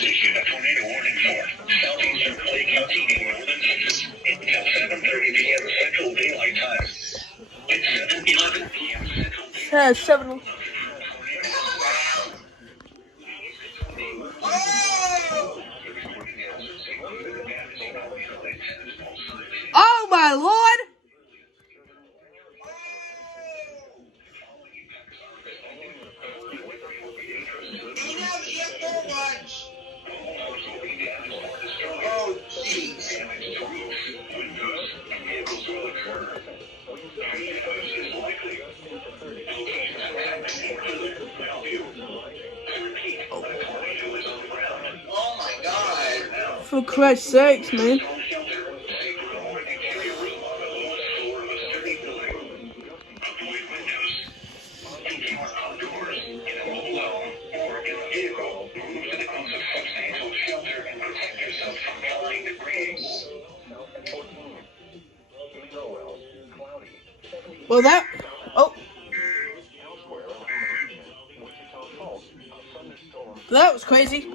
Issued a tornado warning for southeastern Clay County and northern Texas until 7:30 p.m. Central Daylight Time. It's 7:11 p.m. Central Daylight Time. Oh my Lord! Oh, jeez. Oh my God. For Christ's sakes, man. Well, that was crazy.